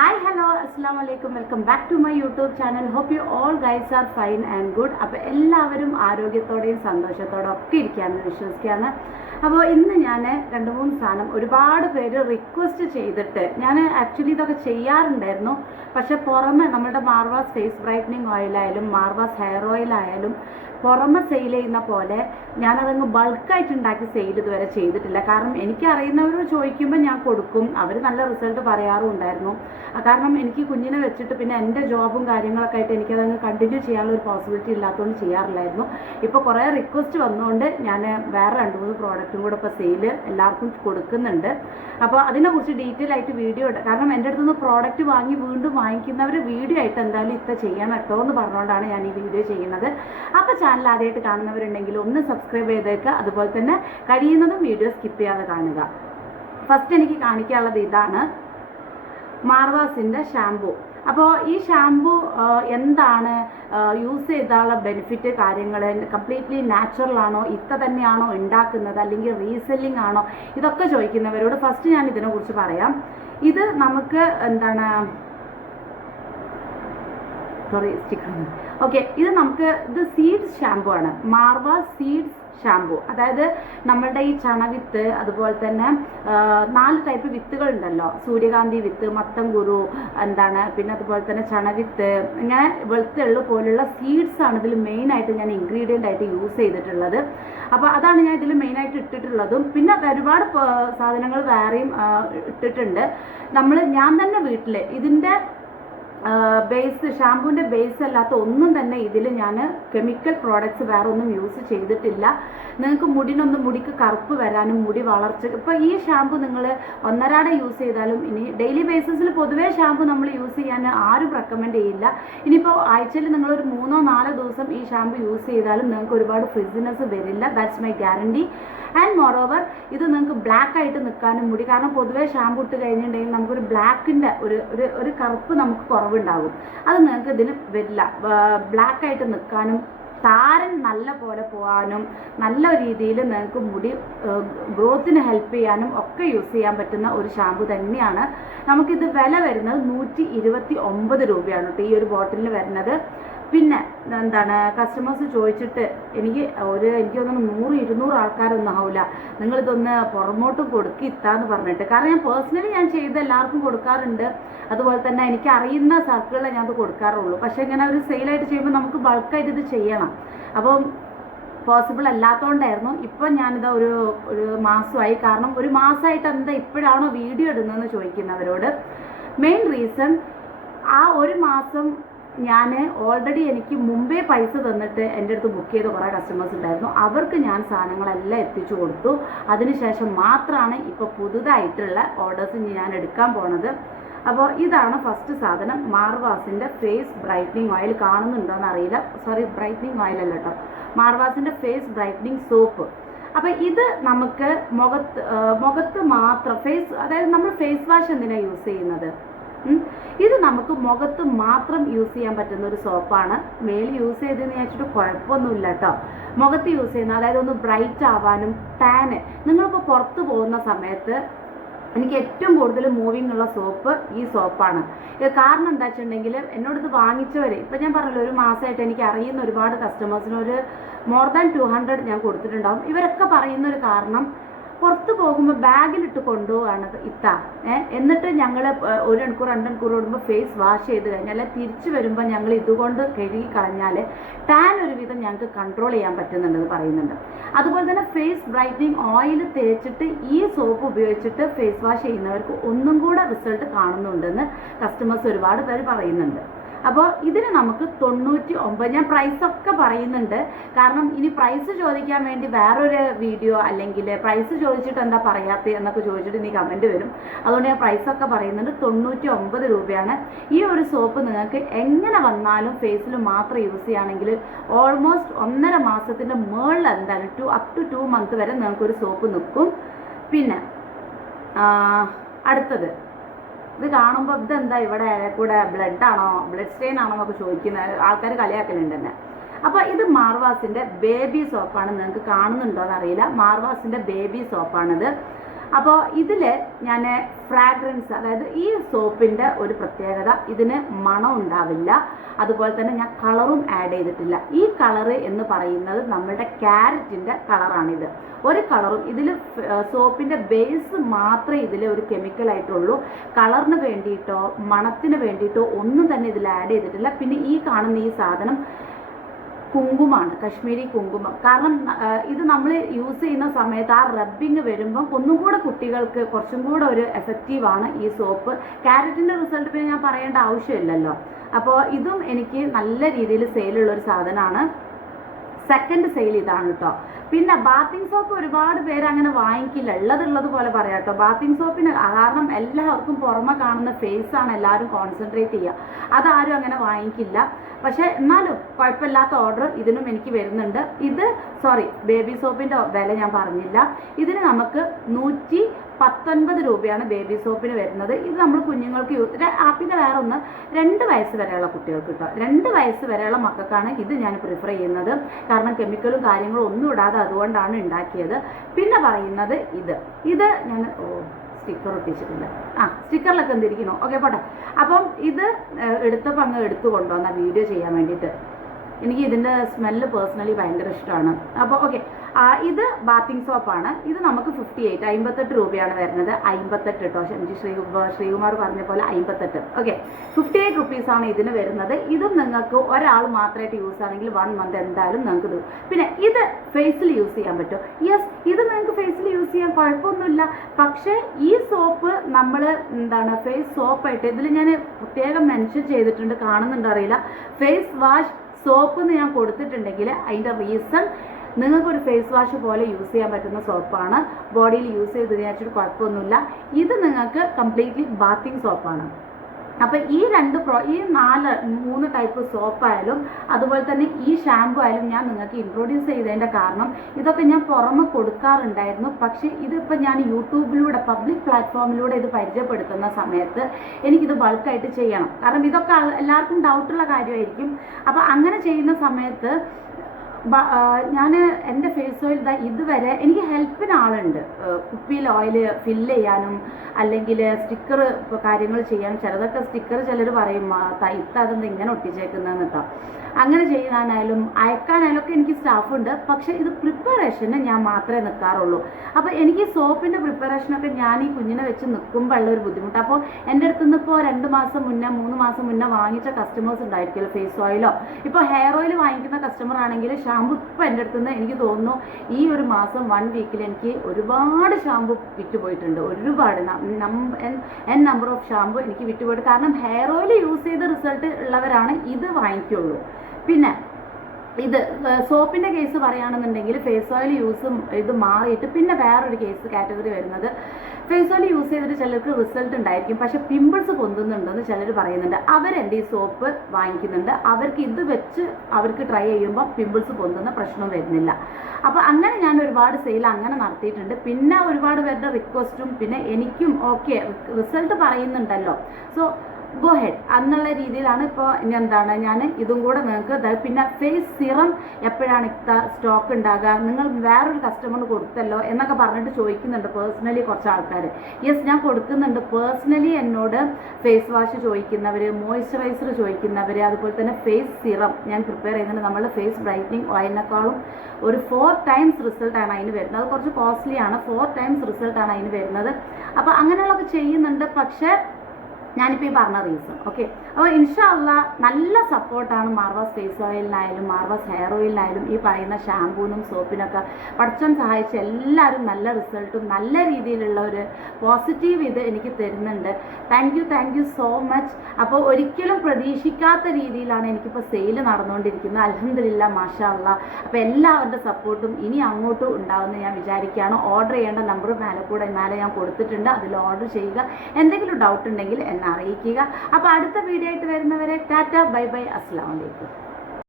Hi, hello, assalamu alaikum. Welcome back to my YouTube channel. Hope you all guys are fine and good. അപ്പോൾ എല്ലാവരും ആരോഗ്യത്തോടെയും സന്തോഷത്തോടെയും ഒക്കെ ഇരിക്കുകയാണെന്ന് വിശ്വസിക്കുകയാണ്. അപ്പോൾ ഇന്ന് ഞാൻ 2-3 സാധനം ഒരുപാട് പേര് റിക്വസ്റ്റ് ചെയ്തിട്ട് ഞാൻ ആക്ച്വലി ഇതൊക്കെ ചെയ്യാറുണ്ടായിരുന്നു. പക്ഷെ പുറമെ നമ്മുടെ മാർവാസ് ഫേസ് ബ്രൈറ്റനിങ് ഓയിലായാലും മാർവാസ് ഹെയർ ഓയിലായാലും പുറമെ സെയിൽ ചെയ്യുന്ന പോലെ ഞാനതങ്ങ് ബൾക്കായിട്ട് ഉണ്ടാക്കി സെയിൽ ഇതുവരെ ചെയ്തിട്ടില്ല. കാരണം എനിക്കറിയുന്നവർ ചോദിക്കുമ്പോൾ ഞാൻ കൊടുക്കും, അവർ നല്ല റിസൾട്ട് പറയാറും ഉണ്ടായിരുന്നു. കാരണം എനിക്ക് കുഞ്ഞിനെ വെച്ചിട്ട് പിന്നെ എൻ്റെ ജോബും കാര്യങ്ങളൊക്കെ ആയിട്ട് എനിക്കതങ്ങ് കണ്ടിന്യൂ ചെയ്യാനുള്ള ഒരു പോസിബിലിറ്റി ഇല്ലാത്തതുകൊണ്ട് ചെയ്യാറില്ലായിരുന്നു. ഇപ്പോൾ കുറേ റിക്വസ്റ്റ് വന്നുകൊണ്ട് ഞാൻ വേറെ 2-3 പ്രോഡക്റ്റും കൂടെ ഇപ്പോൾ സെയിൽ എല്ലാവർക്കും കൊടുക്കുന്നുണ്ട്. അപ്പോൾ അതിനെക്കുറിച്ച് ഡീറ്റെയിൽ ആയിട്ട് വീഡിയോ ഇടാം. കാരണം എൻ്റെ അടുത്തുനിന്ന് പ്രോഡക്റ്റ് വാങ്ങി വീണ്ടും വാങ്ങിക്കുന്നവർ വീഡിയോ ആയിട്ട് എന്തായാലും ഇത്ര ചെയ്യണം കേട്ടോ എന്ന് പറഞ്ഞുകൊണ്ടാണ് ഞാൻ ഈ വീഡിയോ ചെയ്യുന്നത്. അപ്പോൾ ചാനൽ ആദ്യമായിട്ട് കാണുന്നവരുണ്ടെങ്കിൽ ഒന്ന് സബ്സ്ക്രൈബ് ചെയ്തേക്കുക. അതുപോലെ തന്നെ കഴിയുന്നതും വീഡിയോ സ്കിപ്പ് ചെയ്യാതെ കാണുക. ഫസ്റ്റ് എനിക്ക് കാണിക്കാനുള്ളത് ഇതാണ്, മാർവാസിൻ്റെ ഷാംപൂ. അപ്പോൾ ഈ ഷാംപൂ എന്താണ് യൂസ് ചെയ്താലുള്ള ബെനിഫിറ്റ്, കാര്യങ്ങൾ കംപ്ലീറ്റ്ലി നാച്ചുറൽ ആണോ, ഇത്ത തന്നെയാണോ ഉണ്ടാക്കുന്നത്, അല്ലെങ്കിൽ റീസെല്ലിംഗ് ആണോ, ഇതൊക്കെ ചോദിക്കുന്നവരോട് ഫസ്റ്റ് ഞാൻ ഇതിനെക്കുറിച്ച് പറയാം. ഇത് നമുക്ക് എന്താണ് ഇത് സീഡ്സ് ഷാംപൂ ആണ്, മാർവാസ് സീഡ്സ് ഷാംപൂ. അതായത് നമ്മളുടെ ഈ ചണവിത്ത്, അതുപോലെ തന്നെ 4 ടൈപ്പ് വിത്തുകൾ ഉണ്ടല്ലോ, സൂര്യകാന്തി വിത്ത്, മത്തംകുരു, പിന്നെ അതുപോലെ തന്നെ ചണവിത്ത്, ഇങ്ങനെ വെളുത്തുള്ളു പോലുള്ള സീഡ്സ് ആണ് ഇതിൽ മെയിനായിട്ട് ഞാൻ ഇൻഗ്രീഡിയൻ്റ് ആയിട്ട് യൂസ് ചെയ്തിട്ടുള്ളത്. അപ്പോൾ അതാണ് ഞാൻ ഇതിൽ മെയിനായിട്ട് ഇട്ടിട്ടുള്ളതും. പിന്നെ ഒരുപാട് സാധനങ്ങൾ വേറെയും ഇട്ടിട്ടുണ്ട്. ഞാൻ തന്നെ വീട്ടിൽ ഇതിൻ്റെ ബേസ്, ഷാമ്പൂവിൻ്റെ ബേസ് അല്ലാത്ത ഒന്നും തന്നെ ഇതിൽ ഞാൻ കെമിക്കൽ പ്രോഡക്ട്സ് വേറെ ഒന്നും യൂസ് ചെയ്തിട്ടില്ല. നിങ്ങൾക്ക് മുടിക്ക് കറുപ്പ് വരാനും മുടി വളർച്ച, ഇപ്പോൾ ഈ ഷാമ്പു നിങ്ങൾ ഒന്നരാടെ യൂസ് ചെയ്താലും, ഇനി ഡെയിലി ബേസിസിൽ പൊതുവേ ഷാമ്പു നമ്മൾ യൂസ് ചെയ്യാൻ ആരും റെക്കമെൻഡ് ചെയ്യില്ല. ഇനിയിപ്പോൾ ആഴ്ചയിൽ നിങ്ങളൊരു 3-4 ദിവസം ഈ ഷാമ്പു യൂസ് ചെയ്താലും നിങ്ങൾക്ക് ഒരുപാട് ഫ്രിസിനെസ് വരില്ല. That's my guarantee. And moreover ഇത് നിങ്ങൾക്ക് ബ്ലാക്ക് ആയിട്ട് നിൽക്കാനും മുടി, കാരണം പൊതുവേ ഷാമ്പു ഇട്ട് കഴിഞ്ഞിട്ടുണ്ടെങ്കിൽ നമുക്കൊരു ബ്ലാക്കിൻ്റെ ഒരു കറുപ്പ് നമുക്ക് കുറവുണ്ടാകും. അത് നിങ്ങൾക്ക് ഇതിന് വരില്ല. ബ്ലാക്ക് ആയിട്ട് നിൽക്കാനും താരൻ നല്ല പോലെ പോകാനും നല്ല രീതിയിൽ നിങ്ങൾക്ക് മുടി ഗ്രോത്തിന് ഹെൽപ്പ് ചെയ്യാനും ഒക്കെ യൂസ് ചെയ്യാൻ പറ്റുന്ന ഒരു ഷാമ്പു തന്നെയാണ്. നമുക്കിത് വില വരുന്നത് 129 രൂപയാണ് കേട്ടോ ഈ ഒരു ബോട്ടിലിൽ വരുന്നത്. പിന്നെ കസ്റ്റമേഴ്സ് ചോദിച്ചിട്ട് എനിക്ക് തോന്നുന്നു 100-200 ആൾക്കാരൊന്നും ആവില്ല, നിങ്ങളിതൊന്ന് പുറമോട്ട് കൊടുക്കിത്താന്ന് പറഞ്ഞിട്ട്. കാരണം ഞാൻ പേഴ്സണലി ഞാൻ ചെയ്ത് എല്ലാവർക്കും കൊടുക്കാറുണ്ട്. അതുപോലെ തന്നെ എനിക്ക് അറിയുന്ന സർക്കിളിൽ ഞാനത് കൊടുക്കാറുള്ളൂ. പക്ഷേ ഇങ്ങനെ ഒരു സെയിലായിട്ട് ചെയ്യുമ്പോൾ നമുക്ക് ബൾക്കായിട്ട് ഇത് ചെയ്യണം. അപ്പം പോസിബിൾ അല്ലാത്തതുകൊണ്ടായിരുന്നു. ഇപ്പം ഞാനിത് ഒരു മാസമായി. കാരണം ഒരു മാസമായിട്ട് എന്താ ഇപ്പോഴാണോ വീഡിയോ ഇടുന്നതെന്ന് ചോദിക്കുന്നവരോട് മെയിൻ റീസൺ, ആ ഒരു മാസം ഞാൻ ഓൾറെഡി എനിക്ക് മുമ്പേ പൈസ തന്നിട്ട് എൻ്റെ അടുത്ത് ബുക്ക് ചെയ്ത കുറേ കസ്റ്റമേഴ്സ് ഉണ്ടായിരുന്നു. അവർക്ക് ഞാൻ സാധനങ്ങളെല്ലാം എത്തിച്ചു കൊടുത്തു. അതിനുശേഷം മാത്രമാണ് ഇപ്പോൾ പുതുതായിട്ടുള്ള ഓർഡേഴ്സ് ഞാൻ എടുക്കാൻ പോണത്. അപ്പോൾ ഇതാണ് ഫസ്റ്റ് സാധനം, മാർവാസിൻ്റെ ഫേസ് ബ്രൈറ്റനിങ് ഓയിൽ. കാണുന്നുണ്ടോയെന്ന് അറിയില്ല, സോറി, ബ്രൈറ്റനിങ് ഓയിൽ അല്ല കേട്ടോ, മാർവാസിൻ്റെ ഫേസ് ബ്രൈറ്റനിങ് സോപ്പ്. അപ്പോൾ ഇത് നമുക്ക് മുഖത്ത് മാത്രം അതായത് നമ്മൾ ഫേസ് വാഷ് എന്തിനാണ് യൂസ് ചെയ്യുന്നത്, ഇത് നമുക്ക് മുഖത്ത് മാത്രം യൂസ് ചെയ്യാൻ പറ്റുന്ന ഒരു സോപ്പാണ്. മേലിൽ യൂസ് ചെയ്തതെന്ന് വെച്ചിട്ട് കുഴപ്പമൊന്നുമില്ല കേട്ടോ. മുഖത്ത് യൂസ് ചെയ്യുന്ന, അതായത് ഒന്ന് ബ്രൈറ്റ് ആവാനും ടാന്. നിങ്ങളിപ്പോൾ പുറത്ത് പോകുന്ന സമയത്ത് എനിക്ക് ഏറ്റവും കൂടുതൽ മൂവിങ് ഉള്ള സോപ്പ് ഈ സോപ്പാണ്. കാരണം എന്താ വെച്ചിട്ടുണ്ടെങ്കിൽ എന്നോട് ഇത് വാങ്ങിച്ചവർ, ഇപ്പം ഞാൻ പറഞ്ഞല്ലോ ഒരു മാസമായിട്ട് എനിക്ക് അറിയുന്ന ഒരുപാട് കസ്റ്റമേഴ്സിന് ഒരു മോർ ദാൻ 200 ഞാൻ കൊടുത്തിട്ടുണ്ടാവും. ഇവരൊക്കെ പറയുന്നൊരു കാരണം, പുറത്ത് പോകുമ്പോൾ ബാഗിലിട്ട് കൊണ്ടുപോവാണ് എന്നിട്ട് ഞങ്ങൾ 1 മണിക്കൂർ 2 മണിക്കൂർ ഓടുമ്പോൾ ഫേസ് വാഷ് ചെയ്ത് കഴിഞ്ഞാൽ തിരിച്ചു വരുമ്പോൾ ഞങ്ങൾ ഇതുകൊണ്ട് കഴുകി കളഞ്ഞാൽ ടാൻ ഒരുവിധം ഞങ്ങൾക്ക് കൺട്രോൾ ചെയ്യാൻ പറ്റുന്നുണ്ടെന്ന് പറയുന്നുണ്ട്. അതുപോലെ തന്നെ ഫേസ് ബ്രൈറ്റനിങ് ഓയിൽ തേച്ചിട്ട് ഈ സോപ്പ് ഉപയോഗിച്ചിട്ട് ഫേസ് വാഷ് ചെയ്യുന്നവർക്ക് ഒന്നും കൂടെ റിസൾട്ട് കാണുന്നുണ്ടെന്ന് കസ്റ്റമേഴ്സ് ഒരുപാട് പേര് പറയുന്നുണ്ട്. അപ്പോൾ ഇതിന് നമുക്ക് 99, ഞാൻ പ്രൈസൊക്കെ പറയുന്നുണ്ട്. കാരണം ഇനി പ്രൈസ് ചോദിക്കാൻ വേണ്ടി വേറൊരു വീഡിയോ, അല്ലെങ്കിൽ പ്രൈസ് ചോദിച്ചിട്ട് എന്താ പറയാത്തത് എന്നൊക്കെ ചോദിച്ചിട്ട് ഇനി കമൻറ്റ് വരും. അതുകൊണ്ട് ഞാൻ പ്രൈസൊക്കെ പറയുന്നുണ്ട്. 99 രൂപയാണ്. ഈ ഒരു സോപ്പ് നിങ്ങൾക്ക് എങ്ങനെ വന്നാലും ഫേസിൽ മാത്രം യൂസ് ചെയ്യുകയാണെങ്കിൽ ഓൾമോസ്റ്റ് 1.5 മാസത്തിൻ്റെ മുകളിൽ എന്തായാലും അപ് ടു 2 മന്ത് വരെ നിങ്ങൾക്കൊരു സോപ്പ് നിൽക്കും. പിന്നെ അടുത്തത്, ഇത് കാണുമ്പോൾ ഇതെന്താ ഇവിടെ കൂടെ ബ്ലഡ് സ്റ്റെയിൻ ആണോ എന്നൊക്കെ ചോദിക്കുന്ന ആൾക്കാർ കളിയാക്കലുണ്ട് തന്നെ. അപ്പോൾ ഇത് മാർവാസിൻ്റെ ബേബി സോപ്പാണ്. നിങ്ങൾക്ക് കാണുന്നുണ്ടോ എന്നറിയില്ല, മാർവാസിൻ്റെ ബേബി സോപ്പാണിത്. അപ്പോൾ ഇതിൽ ഞാൻ ഫ്രാഗ്രൻസ്, അതായത് ഈ സോപ്പിൻ്റെ ഒരു പ്രത്യേകത, ഇതിന് മണം ഉണ്ടാവില്ല. അതുപോലെ തന്നെ ഞാൻ കളറും ആഡ് ചെയ്തിട്ടില്ല. ഈ കളറ് എന്ന് പറയുന്നത് നമ്മളുടെ ക്യാരറ്റിൻ്റെ കളറാണിത്. ഒരു കളറും ഇതിൽ സോപ്പിൻ്റെ ബേസ് മാത്രമേ ഇതിൽ ഒരു കെമിക്കലായിട്ടുള്ളൂ. കളറിന് വേണ്ടിയിട്ടോ മണത്തിന് വേണ്ടിയിട്ടോ ഒന്നും തന്നെ ഇതിൽ ആഡ് ചെയ്തിട്ടില്ല. പിന്നെ ഈ കാണുന്ന ഈ സാധനം കുങ്കുമാണ്, കശ്മീരി കുങ്കുമം. കാരണം ഇത് നമ്മൾ യൂസ് ചെയ്യുന്ന സമയത്ത് ആ റബ്ബിങ് വരുമ്പം ഒന്നും കൂടെ കുട്ടികൾക്ക് കുറച്ചും കൂടെ ഒരു എഫക്റ്റീവാണ് ഈ സോപ്പ്. ക്യാരറ്റിൻ്റെ റിസൾട്ട് പിന്നെ ഞാൻ പറയേണ്ട ആവശ്യമില്ലല്ലോ. അപ്പോൾ ഇതും എനിക്ക് നല്ല രീതിയിൽ സെയിലുള്ളൊരു സാധനമാണ്. സെക്കൻഡ് സെയിൽ ഇതാണ് കേട്ടോ. പിന്നെ ബാത്തിങ് സോപ്പ് ഒരുപാട് പേര് അങ്ങനെ വാങ്ങിക്കില്ല, ഉള്ളത് പോലെ പറയാം കേട്ടോ. ബാത്തിങ് സോപ്പിന് കാരണം എല്ലാവർക്കും പുറമെ കാണുന്ന ഫേസാണ് എല്ലാവരും കോൺസെൻട്രേറ്റ് ചെയ്യുക, അതാരും അങ്ങനെ വാങ്ങിക്കില്ല. പക്ഷെ എന്നാലും കുഴപ്പമില്ലാത്ത ഓർഡർ ഇതിനും എനിക്ക് വരുന്നുണ്ട്. ഇത് ബേബി സോപ്പിൻ്റെ വില ഞാൻ പറഞ്ഞില്ല. ഇതിന് നമുക്ക് 119 രൂപയാണ് ബേബി സോപ്പിന് വരുന്നത്. ഇത് നമ്മൾ കുഞ്ഞുങ്ങൾക്ക് പിന്നെ വേറെ ഒന്ന് 2 വയസ്സ് വരെയുള്ള കുട്ടികൾക്ക് കിട്ടുക. 2 വയസ്സ് വരെയുള്ള മക്കൾക്കാണ് ഇത് ഞാൻ പ്രിഫർ ചെയ്യുന്നത്. കാരണം കെമിക്കലും കാര്യങ്ങളും ഒന്നും ഇടാതെ അതുകൊണ്ടാണ് ഉണ്ടാക്കിയത്. പിന്നെ പറയുന്നത് ഇത് ഞാൻ സ്റ്റിക്കർ ഒട്ടിച്ചിട്ടില്ല. സ്റ്റിക്കറിലൊക്കെ എന്തിരിക്കണോ? ഓക്കെ പോട്ടെ. അപ്പം ഇത് എടുത്തപ്പോൾ അങ്ങ് എടുത്തു കൊണ്ടുവന്ന വീഡിയോ ചെയ്യാൻ വേണ്ടിയിട്ട്. എനിക്ക് ഇതിൻ്റെ സ്മെല്ല് പേഴ്സണലി ഭയങ്കര ഇഷ്ടമാണ്. അപ്പോൾ ഓക്കെ, ഇത് ബാത്തിങ് സോപ്പാണ്. ഇത് നമുക്ക് 58 രൂപയാണ് വരുന്നത്. 58 കേട്ടോ, ശ്രീകുമാർ പറഞ്ഞ പോലെ 58. ഓക്കെ, 58 റുപ്പീസാണ് ഇതിന് വരുന്നത്. ഇതും നിങ്ങൾക്ക് ഒരാൾ മാത്രമായിട്ട് യൂസ് ആണെങ്കിൽ 1 മന്ത് എന്തായാലും നിങ്ങൾക്ക് ഇത്. പിന്നെ ഇത് ഫേസിൽ യൂസ് ചെയ്യാൻ പറ്റും. യെസ്, ഇത് നിങ്ങൾക്ക് ഫേസിൽ യൂസ് ചെയ്യാൻ കുഴപ്പമൊന്നുമില്ല. പക്ഷേ ഈ സോപ്പ് നമ്മൾ ഫേസ് സോപ്പായിട്ട് ഇതിൽ ഞാൻ പ്രത്യേകം മെൻഷൻ ചെയ്തിട്ടുണ്ട്, കാണുന്നുണ്ടോ അറിയില്ല. ഫേസ് വാഷ് സോപ്പ് എന്ന് ഞാൻ കൊടുത്തിട്ടുണ്ടെങ്കിൽ അതിൻ്റെ റീസൺ നിങ്ങൾക്കൊരു ഫേസ് വാഷ് പോലെ യൂസ് ചെയ്യാൻ പറ്റുന്ന സോപ്പാണ്. ബോഡിയിൽ യൂസ് ചെയ്ത് വിചാരിച്ചിട്ട് കുഴപ്പമൊന്നുമില്ല. ഇത് നിങ്ങൾക്ക് കംപ്ലീറ്റ്ലി ബാത്തിങ് സോപ്പാണ്. അപ്പോൾ ഈ 3 ടൈപ്പ് സോപ്പായാലും അതുപോലെ തന്നെ ഈ ഷാമ്പു ആയാലും ഞാൻ നിങ്ങൾക്ക് ഇൻട്രൊഡ്യൂസ് ചെയ്തതിൻ്റെ കാരണം ഇതൊക്കെ ഞാൻ പുറമെ കൊടുക്കാറുണ്ടായിരുന്നു. പക്ഷേ ഇതിപ്പോൾ ഞാൻ യൂട്യൂബിലൂടെ പബ്ലിക് പ്ലാറ്റ്ഫോമിലൂടെ ഇത് പരിചയപ്പെടുത്തുന്ന സമയത്ത് എനിക്കിത് ബൾക്കായിട്ട് ചെയ്യണം. കാരണം ഇതൊക്കെ എല്ലാവർക്കും ഡൗട്ടുള്ള കാര്യമായിരിക്കും. അപ്പോൾ അങ്ങനെ ചെയ്യുന്ന സമയത്ത് ഞാൻ എൻ്റെ ഫേസ് ഓയിൽ ഇതുവരെ എനിക്ക് ഹെൽപ്പിന് ആളുണ്ട്. കുപ്പിയിൽ ഓയിൽ ഫില്ല് ചെയ്യാനും അല്ലെങ്കിൽ സ്റ്റിക്കർ കാര്യങ്ങൾ ചെയ്യാനും. ചിലതൊക്കെ സ്റ്റിക്കർ ചിലർ പറയും അതെന്ത് ഇങ്ങനെ ഒട്ടിച്ചേക്കുന്നതെന്ന് കേട്ടോ. അങ്ങനെ ചെയ്യാനായാലും അയക്കാനായാലും ഒക്കെ എനിക്ക് സ്റ്റാഫുണ്ട്. പക്ഷേ ഇത് പ്രിപ്പറേഷന് ഞാൻ മാത്രമേ നിൽക്കാറുള്ളൂ. അപ്പോൾ എനിക്ക് സോപ്പിൻ്റെ പ്രിപ്പറേഷനൊക്കെ ഞാൻ ഈ കുഞ്ഞിനെ വെച്ച് നിൽക്കുമ്പോൾ ഉള്ളൊരു ബുദ്ധിമുട്ട്. അപ്പോൾ എൻ്റെ അടുത്ത് നിന്ന് ഇപ്പോൾ 2 മാസം മുന്നേ 3 മാസം മുന്നേ വാങ്ങിച്ച കസ്റ്റമേഴ്സ് ഉണ്ടായിരിക്കുമല്ലോ ഫേസ് ഓയിലോ. ഇപ്പോൾ ഹെയർ ഓയിൽ വാങ്ങിക്കുന്ന കസ്റ്റമർ ആണെങ്കിൽ ഷാമ്പു ഇപ്പോൾ എൻ്റെ അടുത്ത് നിന്ന് എനിക്ക് തോന്നുന്നു ഈ ഒരു മാസം 1 വീക്കിൽ എനിക്ക് ഒരുപാട് ഷാമ്പു വിറ്റുപോയിട്ടുണ്ട്. ഒരുപാട് നമ്പർ ഓഫ് ഷാമ്പു എനിക്ക് വിറ്റുപോയിട്ട്. കാരണം ഹെയർ ഓയിൽ യൂസ് ചെയ്ത റിസൾട്ട് ഉള്ളവരാണ് ഇത് വാങ്ങിക്കുള്ളൂ. പിന്നെ ഇത് സോപ്പിൻ്റെ കേസ് പറയുകയാണെന്നുണ്ടെങ്കിൽ ഫേസ് ഓയിൽ യൂസും ഇത് മാറിയിട്ട് പിന്നെ വേറൊരു കേസ് കാറ്റഗറി വരുന്നത്, ഫേസ് ഓയിൽ യൂസ് ചെയ്തിട്ട് ചിലർക്ക് റിസൾട്ട് ഉണ്ടായിരിക്കും, പക്ഷെ പിമ്പിൾസ് പൊന്തുന്നുണ്ടെന്ന് ചിലർ പറയുന്നുണ്ട്. അവരെൻ്റെ ഈ സോപ്പ് വാങ്ങിക്കുന്നുണ്ട്. അവർക്ക് ഇത് വെച്ച് അവർക്ക് ട്രൈ ചെയ്യുമ്പോൾ പിമ്പിൾസ് പൊന്തുന്ന പ്രശ്നം വരുന്നില്ല. അപ്പോൾ അങ്ങനെ ഞാൻ ഒരുപാട് സെയിൽ അങ്ങനെ നടത്തിയിട്ടുണ്ട്. പിന്നെ ഒരുപാട് പേരുടെ റിക്വസ്റ്റും പിന്നെ എനിക്കും ഓക്കെ റിസൾട്ട് പറയുന്നുണ്ടല്ലോ, സോ ഗോ ഹെഡ് എന്നുള്ള രീതിയിലാണ് ഇപ്പോൾ ഞാൻ ഇതും കൂടെ നിങ്ങൾക്ക്. പിന്നെ ഫേസ് സിറം എപ്പോഴാണ് സ്റ്റോക്ക് ഉണ്ടാകുക, നിങ്ങൾ വേറൊരു കസ്റ്റമറിന് കൊടുത്തല്ലോ എന്നൊക്കെ പറഞ്ഞിട്ട് ചോദിക്കുന്നുണ്ട് പേഴ്സണലി കുറച്ച് ആൾക്കാർ. യെസ്, ഞാൻ കൊടുക്കുന്നുണ്ട്. പേഴ്സണലി എന്നോട് ഫേസ് വാഷ് ചോദിക്കുന്നവർ, മോയ്സ്ചറൈസർ ചോദിക്കുന്നവർ, അതുപോലെ തന്നെ ഫേസ് സിറം ഞാൻ പ്രിപ്പയർ ചെയ്യുന്നുണ്ട്. നമ്മൾ ഫേസ് ബ്രൈറ്റനിങ് ഓയിലിനേക്കാളും ഒരു 4 ടൈംസ് റിസൾട്ടാണ് അതിന് വരുന്നത്. അത് കുറച്ച് കോസ്റ്റ്ലിയാണ്. 4 ടൈംസ് റിസൾട്ടാണ് അതിന് വരുന്നത്. അപ്പോൾ അങ്ങനെയുള്ളതൊക്കെ ചെയ്യുന്നുണ്ട്. പക്ഷേ ഞാനിപ്പോൾ ഈ പറഞ്ഞ റീസൺ ഓക്കെ. അപ്പോൾ ഇൻഷാ അല്ലാഹ് നല്ല സപ്പോർട്ടാണ് മാർവാസ് ഫേസ് ഓയിലിനായാലും മാർവാസ് ഹെയർ ഓയിലിനായാലും ഈ പറയുന്ന ഷാമ്പൂനും സോപ്പിനൊക്കെ പടച്ചോൻ സഹായിച്ച് എല്ലാവരും നല്ല റിസൾട്ടും നല്ല രീതിയിലുള്ള ഒരു പോസിറ്റീവ് ഇത് എനിക്ക് തരുന്നുണ്ട്. Thank you so much. അപ്പോൾ ഒരിക്കലും പ്രതീക്ഷിക്കാത്ത രീതിയിലാണ് എനിക്കിപ്പോൾ സെയിൽ നടന്നുകൊണ്ടിരിക്കുന്നത്. അൽഹംദുലില്ലാ മാഷാ അല്ലാഹ്. അപ്പോൾ എല്ലാവരുടെ സപ്പോർട്ടും ഇനി അങ്ങോട്ടും ഉണ്ടാവുമെന്ന് ഞാൻ വിചാരിക്കുകയാണ്. ഓർഡർ ചെയ്യേണ്ട നമ്പർ മേലെ ഞാൻ കൊടുത്തിട്ടുണ്ട്. അതിൽ ഓർഡർ ചെയ്യുക. എന്തെങ്കിലും ഡൗട്ട് ഉണ്ടെങ്കിൽ എന്നെ അറിയിക്കുക. അപ്പോൾ അടുത്ത വീഡിയോ ആയിട്ട് വരുന്നവരെ ടാറ്റ ബൈ ബൈ, അസ്സലാമു അലൈക്കും.